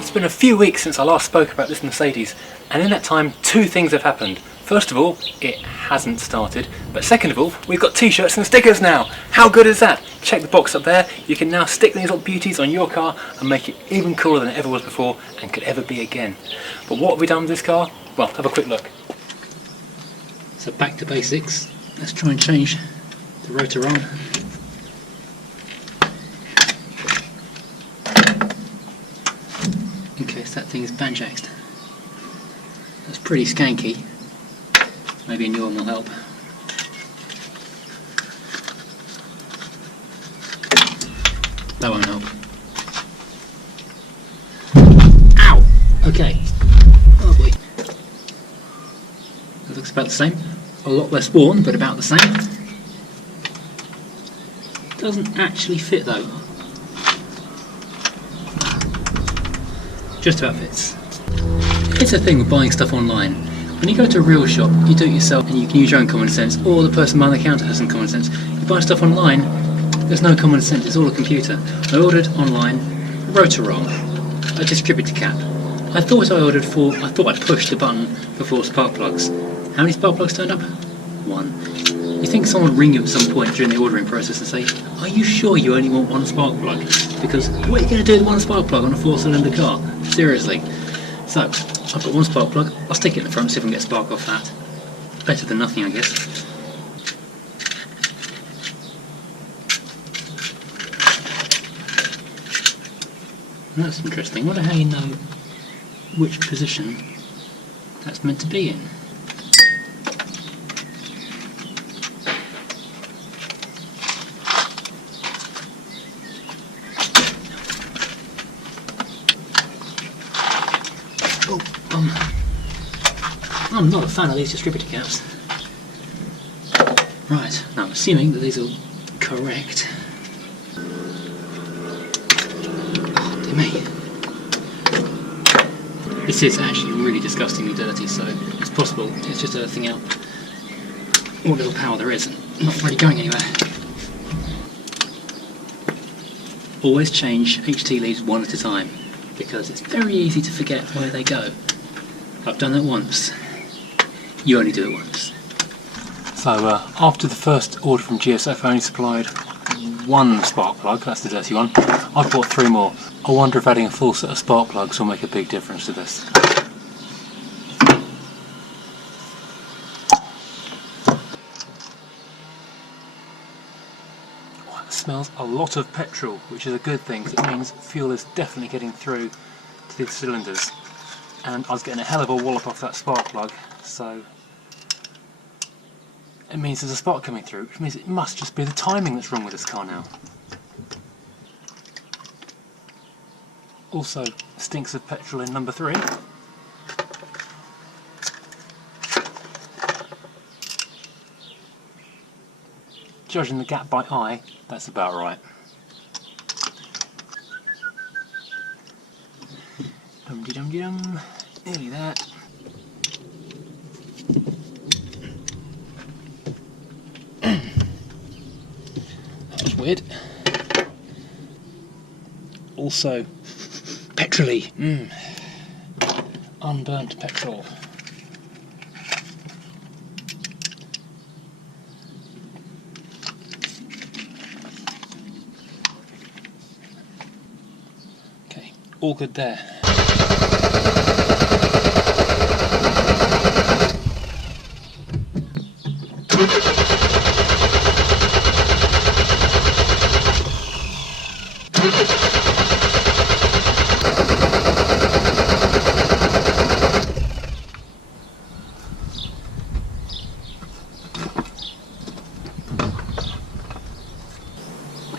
It's been a few weeks since I last spoke about this Mercedes, and in that time two things have happened. First of all, it hasn't started, but second of all, we've got t-shirts and stickers now. How good is that? Check the box up there. You can now stick these little beauties on your car and make it even cooler than it ever was before and could ever be again. But what have we done with this car? Well, have a quick look. So back to basics. Let's try and change the rotor arm. In case that thing is banjaxed. That's pretty skanky. Maybe a new one will help. That won't help. Ow! Okay. Oh boy. That looks about the same. A lot less worn, but about the same. Doesn't actually fit though. Just about fits. It's a thing with buying stuff online. When you go to a real shop, you do it yourself and you can use your own common sense, or the person behind the counter has some common sense. You buy stuff online, there's no common sense, it's all a computer. I ordered online a rotor arm, a distributor cap. I thought I'd pushed the button for 4 spark plugs. How many spark plugs turned up? 1. You think someone would ring you at some point during the ordering process and say, are you sure you only want 1 spark plug? Because what are you going to do with 1 spark plug on a 4-cylinder car? Seriously. So, I've got 1 spark plug, I'll stick it in the front, see if I can get a spark off that. Better than nothing, I guess. That's interesting. I wonder how you know which position that's meant to be in. I'm not a fan of these distributor caps. Right, now I'm assuming that these are correct. Oh dear me. This is actually really disgustingly dirty, so it's possible it's just earthing out what little power there is and not really going anywhere. Always change HT leads 1 at a time, because it's very easy to forget where they go. I've done that once. You only do it once. So after the first order from GSF only supplied 1 spark plug, that's the dirty one, I've bought 3 more. I wonder if adding a full set of spark plugs will make a big difference to this. Oh, it smells a lot of petrol, which is a good thing because it means fuel is definitely getting through to the cylinders. And I was getting a hell of a wallop off that spark plug, so it means there's a spark coming through, which means it must just be the timing that's wrong with this car now. Also stinks of petrol in number 3. Judging the gap by eye, that's about right. Dum-de-dum-de-dum, nearly there. That was weird. Also, petrol-y. Unburnt petrol. Okay, all good there.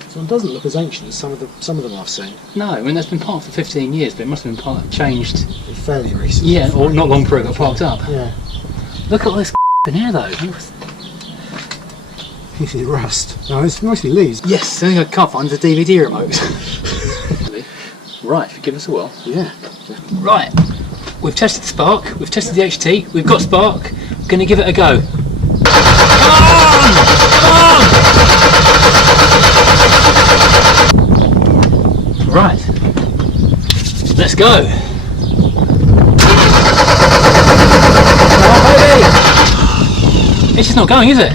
So it doesn't look as ancient as some of them I've seen. No, I mean that's been parked for 15 years, but it must have been changed. Fairly recent. Yeah, or not long before it got parked up. Yeah. Look at all this in here though. This is rust. No, it's nicely leaves. Yes, the only thing I can't find is a DVD remote. Right, if you give us a whirl. Yeah. Right, we've tested the spark, we've tested the HT, we've got spark, we're going to give it a go. Right, Let's go. It's just not going, is it?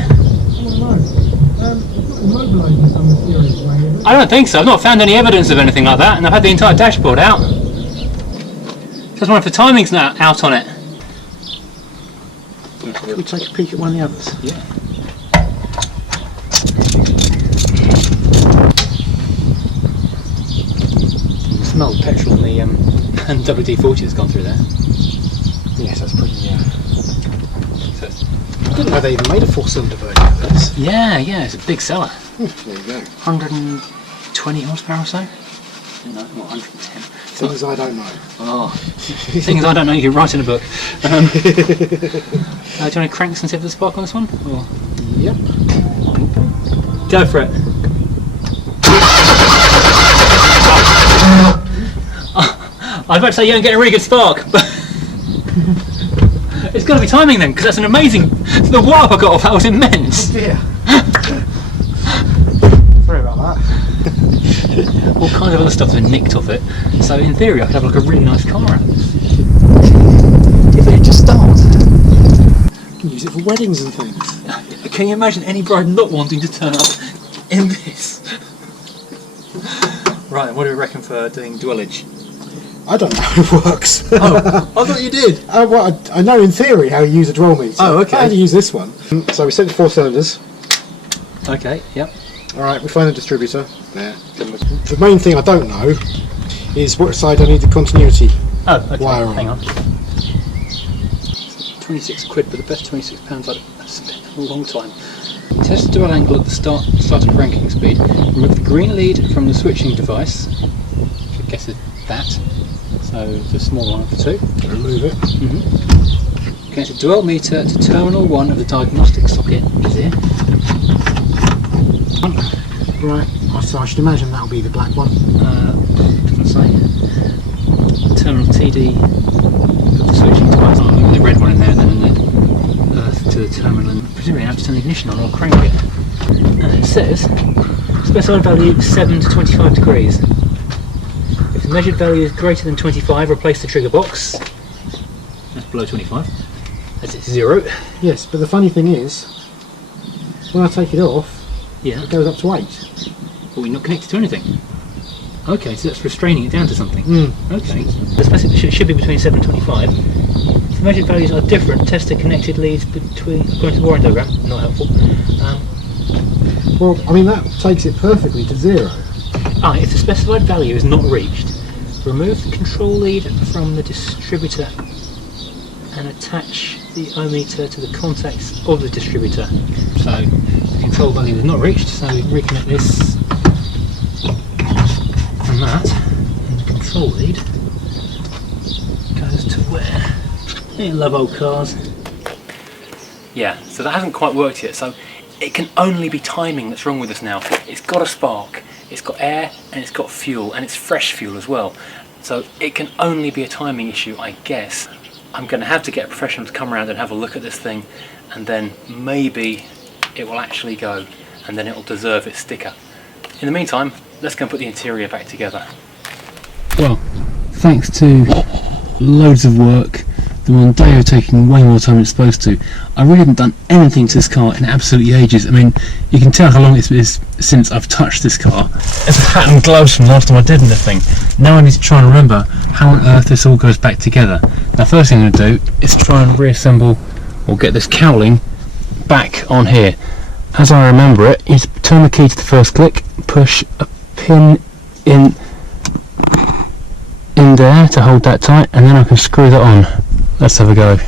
I don't think so. I've not found any evidence of anything like that, and I've had the entire dashboard out. Just wondering if the timing's now out on it. Can we take a peek at one of the others? Yeah. Smell the petrol in the and WD-40 that's gone through there. Yes, that's pretty. I didn't know they even made a 4-cylinder version of this. Yeah, it's a big seller. There you go. 120 horsepower or so? No, what, 110? Things I don't know. Oh, things I don't know, you can write in a book. Do you want to crank and see if there's a spark on this one? Or? Yep. Go for it. I was about to say you don't get a really good spark, but it's got to be timing then, because that's an amazing. The warp I got off that was immense. Yeah. Sorry about that. All kinds of other stuff's been nicked off it, so in theory I could have like a really nice car out of this. If it just starts. You can use it for weddings and things. Can you imagine any bride not wanting to turn up in this? Right, what do we reckon for doing dwellage? I don't know how it works. Oh, I thought you did. Well, I know in theory how you use a drill meter. Oh, okay. How to use this one. So we sent 4 cylinders. Okay, yep. Alright, we find the distributor. There. The main thing I don't know is what side I need the continuity wire on. Hang on. 26 quid, but the best £26 I've spent in a long time. Test the dual angle at the starting cranking speed. Remove the green lead from the switching device, which I guess is that. So the small one of the two. Remove it. Connect a dual meter to terminal 1 of the diagnostic socket. Is here. Right, so I should imagine that'll be the black one. Let's say terminal TD of the switching device. The red one in there, and then the earth to the terminal, and presumably I have to turn the ignition on or crank it. And it says specified value 7 to 25 degrees. If the measured value is greater than 25, replace the trigger box. That's below 25. That's it, 0. Yes, but the funny thing is, when I take it off, it goes up to 8. But we're not connected to anything. Okay, so that's restraining it down to something. Okay. The specific should be between 7 and 25. If the measured values are different, test the connected leads between, according to the warning diagram. Not helpful. Well, I mean, that takes it perfectly to 0. If the specified value is not reached, remove the control lead from the distributor and attach the ohmmeter to the contacts of the distributor. So the control value is not reached, so we reconnect this and that, and the control lead goes to where? They love old cars. Yeah, so that hasn't quite worked yet, so it can only be timing that's wrong with this now. It's got a spark, it's got air, and it's got fuel, and it's fresh fuel as well. So it can only be a timing issue, I guess. I'm going to have to get a professional to come around and have a look at this thing, and then maybe it will actually go, and then it will deserve its sticker. In the meantime, let's go and put the interior back together. Well, thanks to loads of work, the Mondeo taking way more time than it's supposed to, I really haven't done anything to this car in absolutely ages. I mean, you can tell how long it is since I've touched this car. It's a hat and gloves from the last time I did anything. Now I need to try and remember how on earth this all goes back together. Now, first thing I'm going to do is try and reassemble or get this cowling back on here. As I remember it, you turn the key to the first click, push a pin in there to hold that tight, and then I can screw that on. Let's have a go.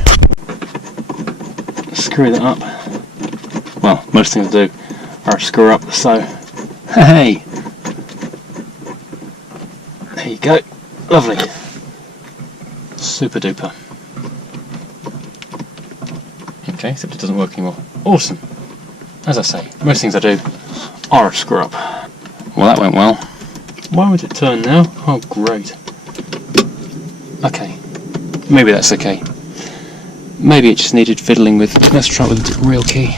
Screw that up. Well, most things I do are screw up, so hey! There you go. Lovely. Super duper. Okay, except it doesn't work anymore. Awesome. As I say, most things I do are a screw up. Well, that went well. Why would it turn now? Oh, great. Okay. Maybe that's okay. Maybe it just needed fiddling with. Let's try it with a real key.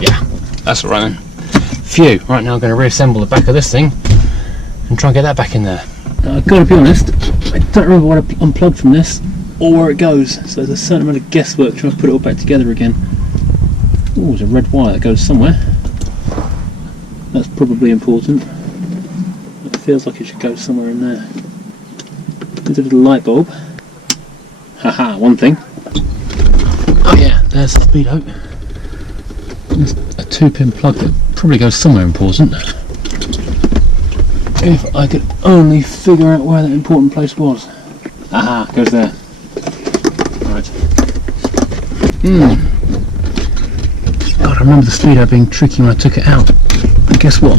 Yeah, that's alright then. Phew, right now I'm going to reassemble the back of this thing and try and get that back in there. Now, I've got to be honest, I don't remember what I unplugged from this or where it goes, so there's a certain amount of guesswork trying to put it all back together again. Oh, there's a red wire that goes somewhere. That's probably important. It feels like it should go somewhere in there. There's a little light bulb. Haha, one thing. Oh yeah, there's the speedo. There's a 2-pin plug that probably goes somewhere important. If I could only figure out where that important place was. Aha, goes there. Right. God, I remember the speedo being tricky when I took it out. And guess what?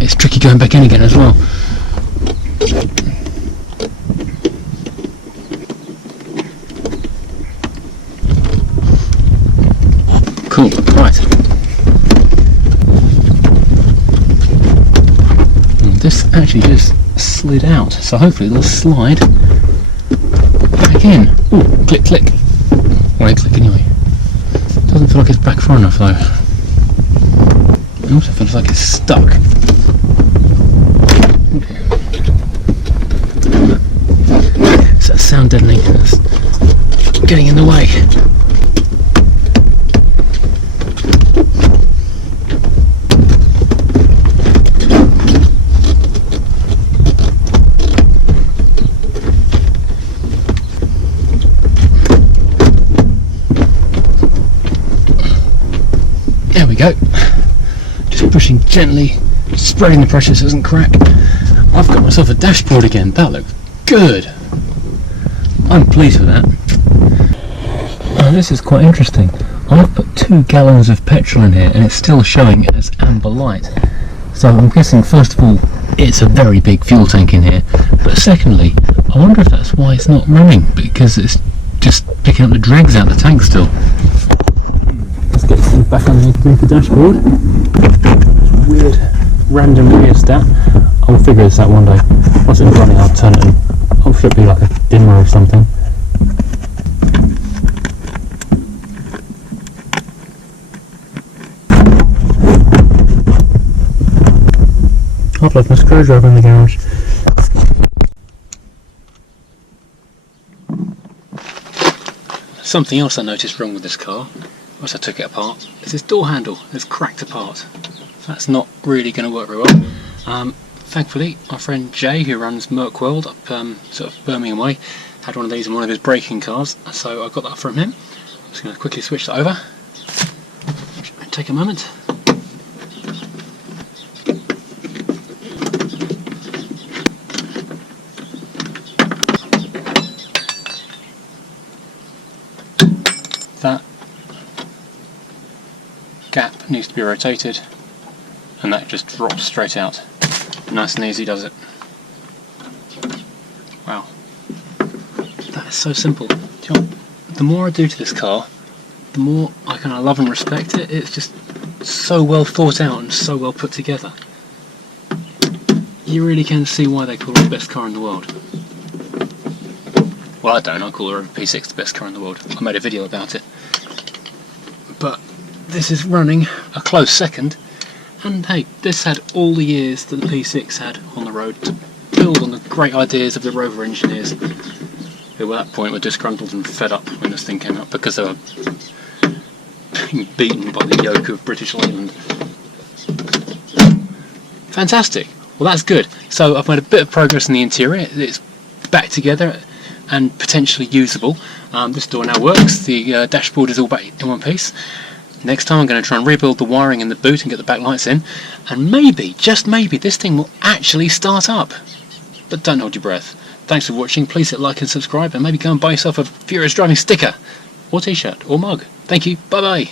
It's tricky going back in again as well. Cool, right. And this actually just slid out, so hopefully it'll slide back in. Ooh, click, click. Right, click anyway. Doesn't feel like it's back far enough though. It also feels like it's stuck. It's that sound deadening that's getting in the way. There we go. Just pushing gently, spreading the pressure so it doesn't crack. I've got myself a dashboard again. That looks good. I'm pleased with that. Now this is quite interesting. I've put 2 gallons of petrol in here and it's still showing as amber light. So I'm guessing first of all it's a very big fuel tank in here, but secondly I wonder if that's why it's not running, because it's just picking up the dregs out of the tank still. Let's get this thing back underneath the dashboard. Weird random rheostat. I'll figure this out one day. Once it's running I'll turn it and I'm sure it'll be like a dimmer or something. I've left my screwdriver in the garage. Something else I noticed wrong with this car, once I took it apart, is this door handle is cracked apart. That's not really going to work very well. Thankfully, my friend Jay, who runs Merc World up sort of Birmingham way, had one of these in one of his braking cars, so I got that from him. I'm just going to quickly switch that over. Take a moment. That gap needs to be rotated and that just drops straight out. Nice and easy does it. Wow. That is so simple. Do you know what? The more I do to this car, the more I kind of love and respect it. It's just so well thought out and so well put together. You really can see why they call it the best car in the world. Well, I don't, I call her P6 the best car in the world. I made a video about it. But this is running a close second, and hey, this had all the years that the P6 had on the road to build on the great ideas of the Rover engineers, who at that point were disgruntled and fed up when this thing came out because they were being beaten by the yoke of British Leyland. Fantastic! Well, that's good. So I've made a bit of progress in the interior. It's back together and potentially usable. This door now works. The dashboard is all back in one piece. Next time I'm going to try and rebuild the wiring in the boot and get the backlights in, and maybe, just maybe, this thing will actually start up. But don't hold your breath. Thanks for watching. Please hit like and subscribe, and maybe go and buy yourself a Furious Driving sticker or t-shirt or mug. Thank you. Bye bye.